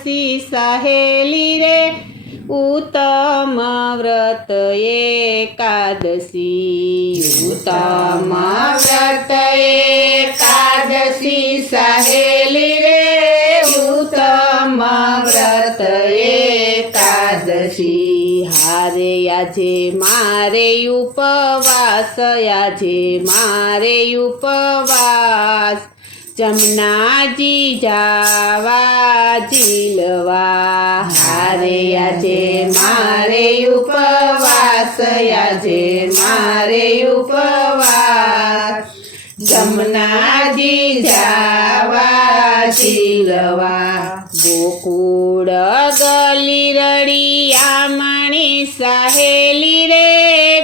એકાદશી સહેલી રે ઉત્તમ વ્રત એકાદશી ઉત્તમ વ્રત એકાદશી સહેલી રે ઉત્તમ વ્રત એકાદશી હારે આજે મારે ઉપવાસ આજે મારે ઉપવાસ જમનાજી જાવા ઝીલવા હારે આજે મારે ઉપવાસ આજે મારે ઉપવાસ જમનાજી જાવા ઝીલવા ગોકુળ ગલી રળિયામણી સહેલી રે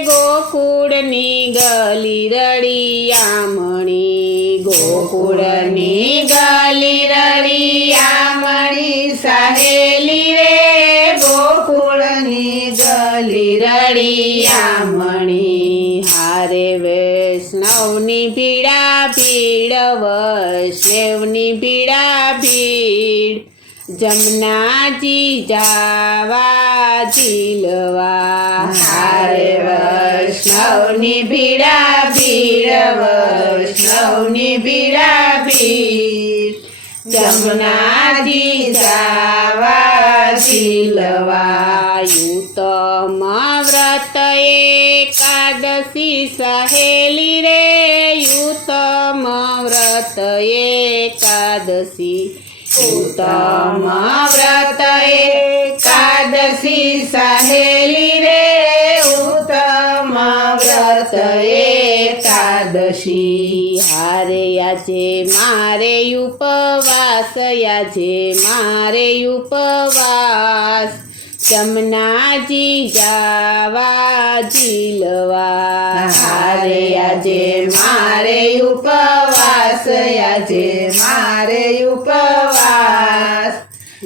ગોકુળની ગલી રળિયામણી ગોકુળની ગલી રળિયામણી સહેલી રે ગોકુળની ગલી રળિયામણી હારે વૈષ્ણવની ભીડા ભીડ વૈષ્ણવની ભીડા ભીડ જમનાજી જાવા ઝીલવા હારે વૈષ્ણવની ભીડા ભીડ વૈષ્ણવની ભીડા ભીડ જમનાજી જાવા ઝીલવા ઉત્તમ વ્રત એકાદશી સહેલી રે ઉત્તમ વ્રત એકાદશી ઉત્તમ વ્રત એકાદશી સહેલી રે ઉત્તમ વ્રત એકાદશી હારે આજે મારે ઉપવાસ આજે મારે ઉપવાસ જમનાજી જાવા ઝીલવા હારે આજે મારે ઉપવાસ આજે મારે ઉપવાસ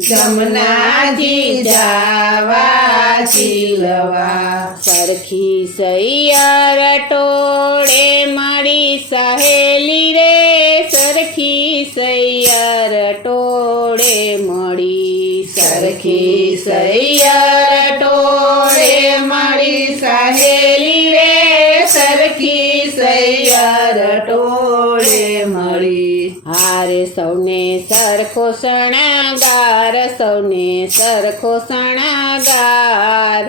જમનાજી જાવા ઝીલવા સરખી સૈયર ટોળે મળી સહેલી રે સરખી સૈયર ટોળે મળી સરખી સૈયર ટોળે મળી સહેલી રે સરખી સૈયર ટોળે મળી હારે સૌને સરખો શણગાર સૌને સરખો શણગાર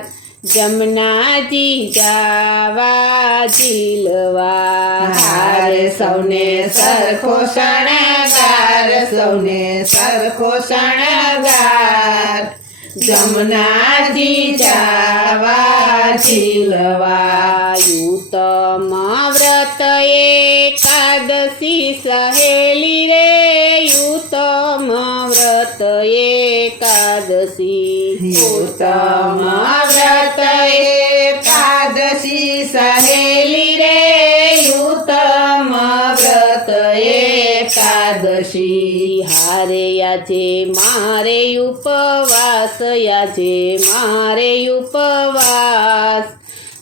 જમનાજી જાવા ઝીલવા હારે સૌને સરખો શણગાર સૌને સરખો શણગાર જમનાજી જાવા ઝીલવા ઉત્તમ વ્રત એકાદશી સહેલી રે ઉત્તમ વ્રત એકાદશી ઉત્તમ વ્રત એકાદશી સહેલી રે ઉત્તમ વ્રત એકાદશી હારે આજે મારે ઉપવાસ આજે મારે ઉપવાસ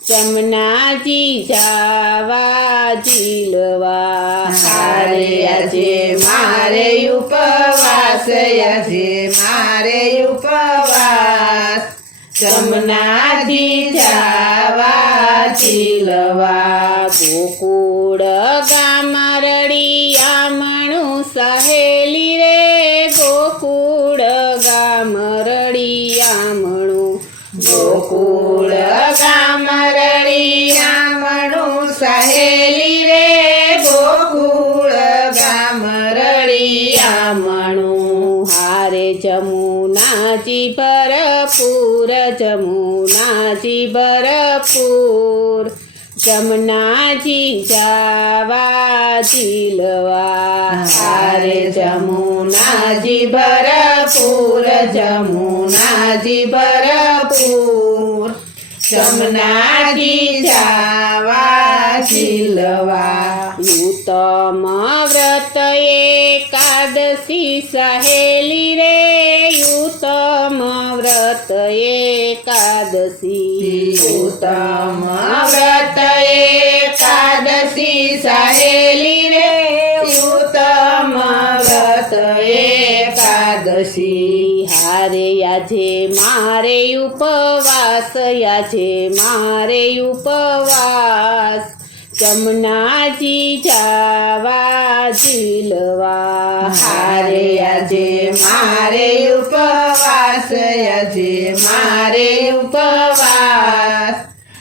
જમનાજી જાવા ઝીલવા હારે આજે મારે ઉપવાસ આજે મારે ઉપવાસ જમનાજી જાવા ઝીલવા ગોકુળ ગામ રળિયામણું સહેલી રે ગોકુળ ગામ રળિયામણું ગોકુળ ગામ રળિયામણું સહેલી રે ગોકુળ ગામ રળિયામણું હારે જમુનાજી ભરપૂર જમુનાજી ભરપૂર જમનાજી જાવા ઝીલવા હારે જમુનાજી ભરપૂર જમુનાજી ભરપૂર જમનાજી જાવા ઝીલવા ઉત્તમ વ્રત એકાદશી સહેલી રે ઉત્તમ વ્રત એકાદશી ઉત્તમ વ્રત એકાદશી સહેલી રે ઉત્તમ વ્રત એકાદશી આજે મારે ઉપવાસ આજે મારે ઉપવાસ જમનાજી જાવા ઝીલવા હારે આજે મારે ઉપવાસ આજે મારે ઉપવાસ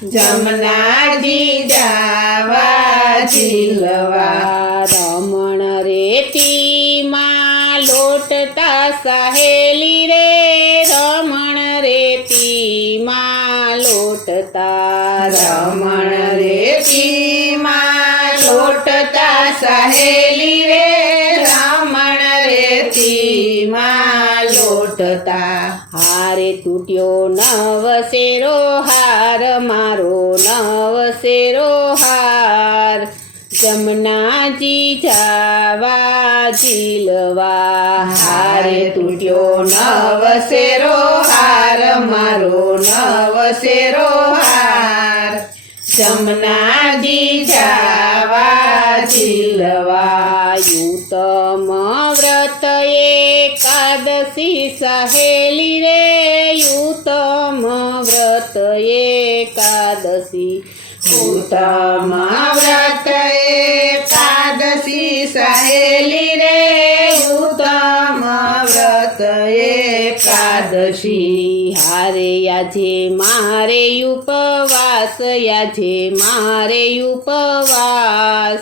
જમનાજી જાવા ઝીલવા રમણ રેતીમાં લોટતા સહેલી રે રમણ રેતીમાં લોટતા રમણ રેતીમાં લોટતા સહેલી રે રમણ રેતીમાં લોટતા હારે તૂટ્યો નવસેરો હાર મારો નવસેરો હાર જમનાજી જાવા ઝીલવા હારે તૂટ્યો નવસેરો હાર મારો નવસેરો હાર જમનાજી જાવા ઝીલવા યુતમ વ્રત એકાદશી સહેલી રે યુતમ વ્રત એકાદશી ઉત્તમ વ્રત એકાદશી સહેલી રે ઉત્તમ વ્રત એકાદશી હારે આજે મારે ઉપવાસ આજે મારે ઉપવાસ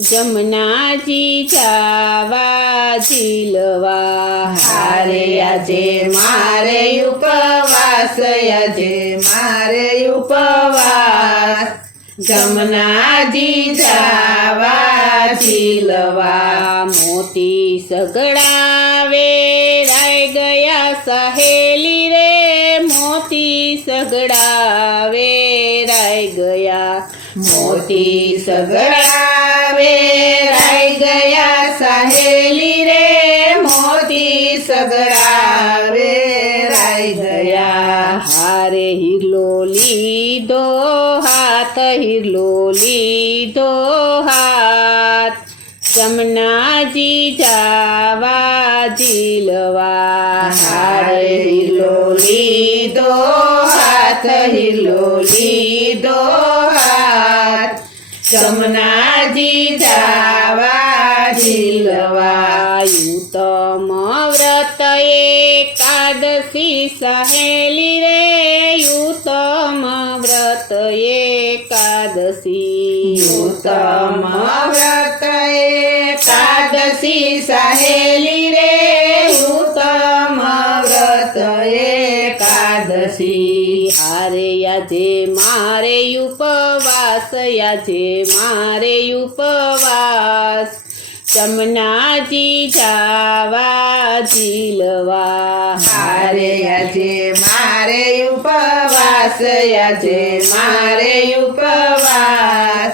જમનાજી જાવા ઝીલવા હારે આજે મારે ઉપવાસ આજે મારે ઉપવાસ જમનાજી જાવા ઝીલવા મોતી સગડાવે રાય ગયા સહેલી રે મોતી સગડાવે રાય ગયા મોતી સગડાવે રાઈ ગયા સહેલી રે મોતી સગડાવે રાઈ ગયા હારે હિરલો લીધો હાથ હિરલો લીધો હાથ જમનાજી જાવા ઝીલવા હારે હિરલો લીધો હાથ હિરલો લીધો હાથ જમનાજી જાવા ઝીલવા યુતમ વ્રત એકાદશી સહેલી રે યુતમ વ્રત એકાદશી ઉત્તમ વ્રત એકાદશી સહેલી રે ઉત્તમ વ્રત એકાદશી હારે આજે મારે ઉપવાસ આજે મારે ઉપવાસ જમનાજી જાવા ઝીલવા હારે આજે મારે ઉપવાસ આજે મારે ઉપવાસ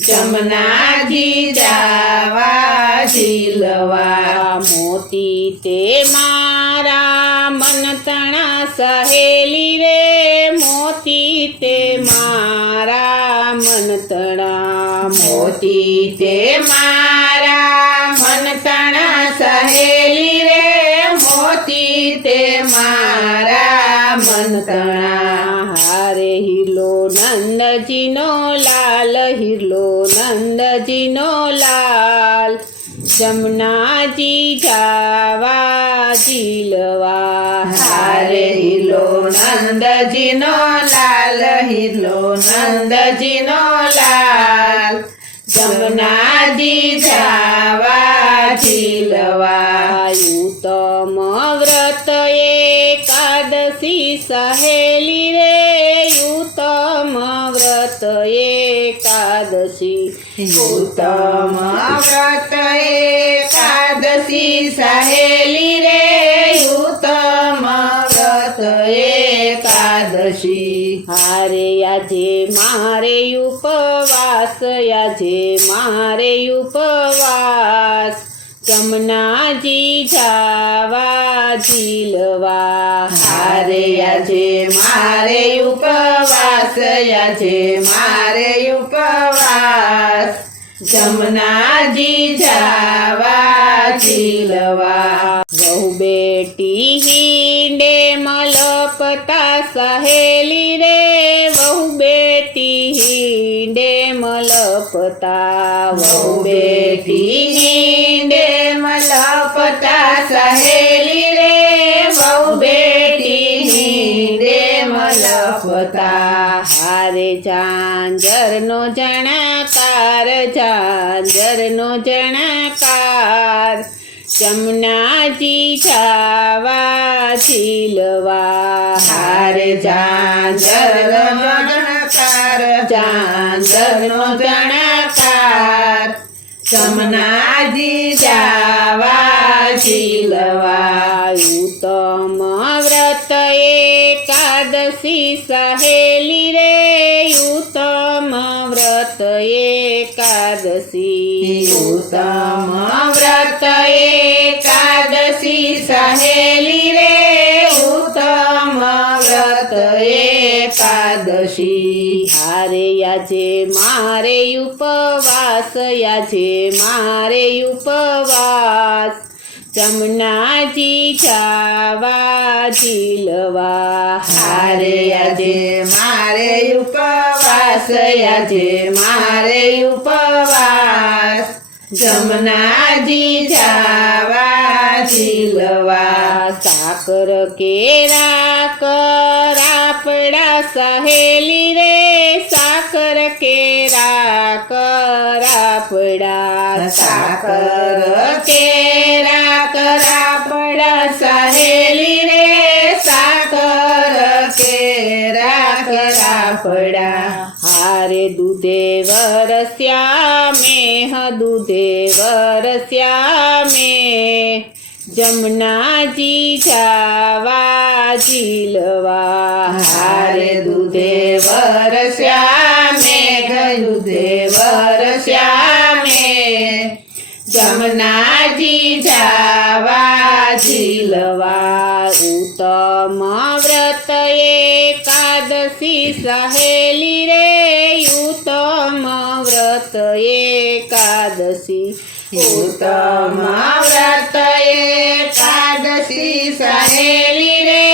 જમનાજી જાવા ઝીલવા મોતી તે મારા મન તણા સહેલી રે મોતી તે મારા મન તણા મોતી તે મારા મન તણા સહેલી રે મોતી તે મારા મન તણા હારે હિરલો નંદજીનો લાલ હિરલો નંદજીનો લાલ જમનાજી જાવા ઝીલવા હારે હિરલો નંદજીનો લાલ હિરલો નંદજીનો લાલ જમનાજી જાવા ઝીલવા યુતમ વ્રત એકાદશી સહેલી રે યુતમ વ્રત એકાદશી ઉત્તમ વ્રત એકાદશી સહેલી રે ઉત્તમ વ્રત એકાદશી હારે આજે મારે ઉપવાસ આજે મારે ઉપવાસ જમનાજી જાવા ઝીલવા હારે આજે મારે ઉપવાસ આજે મારે ઉપવાસ જમનાજી જાવા ઝીલવા રહુ બેટી હિંડે મલપતા સહેલી રે વહુ બેટી હિંડે મલપતા વહુ બેટી હિંડે મલપતા સહેલી રે વહુ બેટી હિંડે મલપતા હારે ઝાંઝરનો જણાકાર ઝાંઝરનો જણાકાર જમનાજી જાવા ઝીલવા હારે ઝાંઝરનો જણાકાર ઝાંઝરનો જણાકાર જમનાજી જાવા ઝીલવા ઉત્તમ વ્રત એકાદશી સહેલી રે ઉત્તમ વ્રત એકાદશી ઉત્તમ વ્રત એકાદશી સહેલી રે ઉત્તમ વ્રત એકાદશી હારે યાજે મારે ઉપવાસ યાજે મારે ઉપવાસ જમનાજી જાવા ઝીલવા હારે આજે મારે ઉપવાસ આજે મારે ઉપવાસ જમનાજી જાવા ઝીલવા સાકર કેરા કરાપડા સહેલી રે સાકર કેરા કરાપડા સાકર કેરા કરાપડા સહેલી રે સાકર કેરા કરાપડા હારે દૂધે વરસ્યા મેહ દૂધે વરસ્યા મેં જમનાજી જાવા ઝીલવા હારે દૂધે વરસ્યા મેઘ દૂધે વરસ્યા મેં જમનાજી જાવા ઝીલવા ઉત્તમ વ્રત એકાદશી સહેલી રે ઉત્તમ વ્રત એકાદશી ઉત્તમ વ્રત એકાદશી સહેલી રે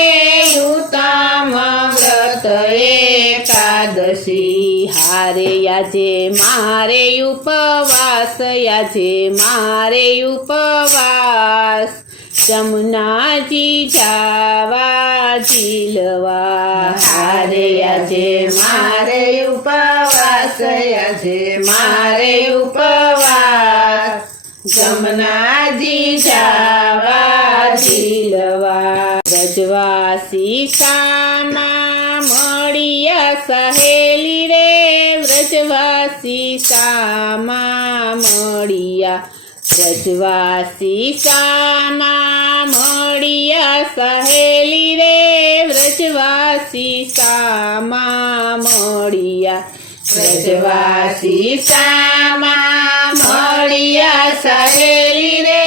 ઉત્તમ વ્રત એકાદશી હારે યાજે મારે ઉપવાસ યાજે મારે ઉપવાસ જમનાજી જાવા ઝીલવા હારે આજે મારે ઉપવાસ આજે મારે ઉપવાસ જમનાજી જાવા ઝીલવા વ્રજવાસી સામા મળ્યા સહેલી રે વ્રજવાસી સામા મળ્યા વ્રજવાસી સામા મળ્યા સહેલી રે વ્રજવાસી સામા મળ્યા વ્રજવાસી સામા મળ્યા સહેલી રે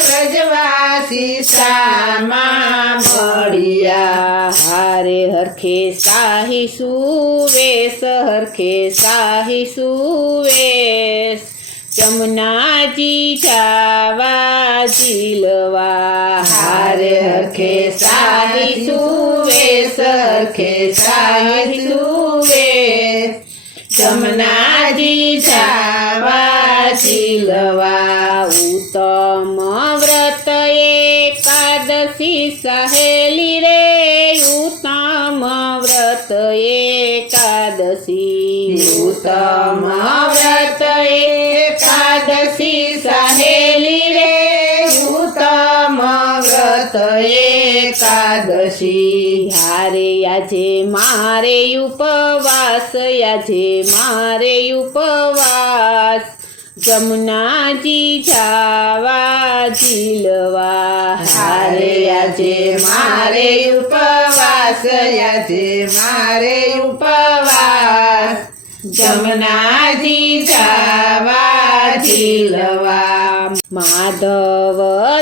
વ્રજવાસી સામા મળ્યા હારે હરખે સાહી સુવેશ હરખે સાહી સુવેશ જમનાજી જાવા ઝીલવા હારે હરખે સાહી સુવેશ હરખે સાહી સુવેશ જમનાજી જાવા ઝીલવા ઉત્તમ વ્રત એકાદશી સહેલી રે ઉત્તમ વ્રત એકાદશી ઉત્તમ વ્રત એકાદશી સહેલી રે ઉત્તમ વ્રત એકાદશી હારે યાજે મારે ઉપવાસ યાજે મારે ઉપવાસ જમનાજી જાવા ઝીલવા હારે આજે મારે ઉપવાસ આજે મારે ઉપવાસ જમનાજી જાવા ઝીલવા માધવ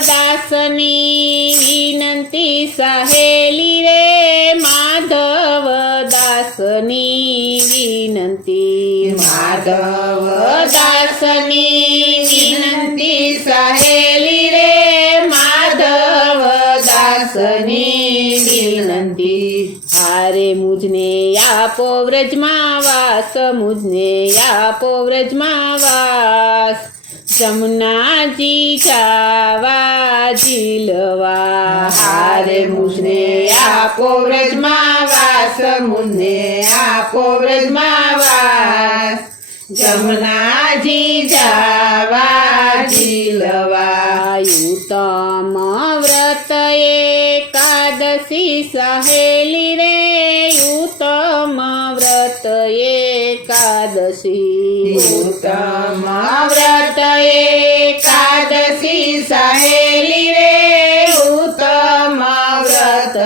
દાસની વિનંતી સહેલી રે માધવ દાસની વિનંતી માધવ દાસની વિનંતી સહેલી રે માધવ દાસની વિનંતી હારે મુજને આપો વ્રજમાં વાસ, મુજને આપો વ્રજમાં વાસ. જમનાજી જાવા ઝીલવા, હારે મુજને આપો વ્રજમાં વાસ, મુજને આપો વ્રજમાં વાસ. જમનાજી જાવા ઝીલવા. ઉત્તમ વ્રત એકાદશી સહેલી રે, ઉત્તમ વ્રત એકાદશી. ઉત્તમ વ્રત એકાદશી સહેલી રે, ઉત્તમ વ્રત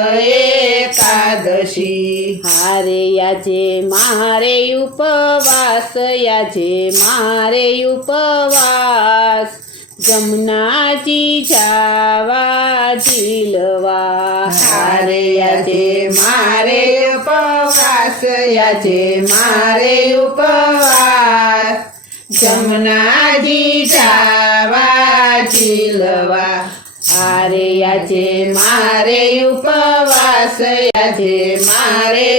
એકાદશી. હારે યાજે મારે ઉપવાસ, યાજે મારે ઉપવાસ. જમનાજી જાવા ઝીલવા, હારે યાજે મારે ઉપવાસ, યાજે મારે ઉપવાસ. જમનાજી જાવા ઝીલવા. હારે યાજે મારે ઉપવાસ, યાજે મારે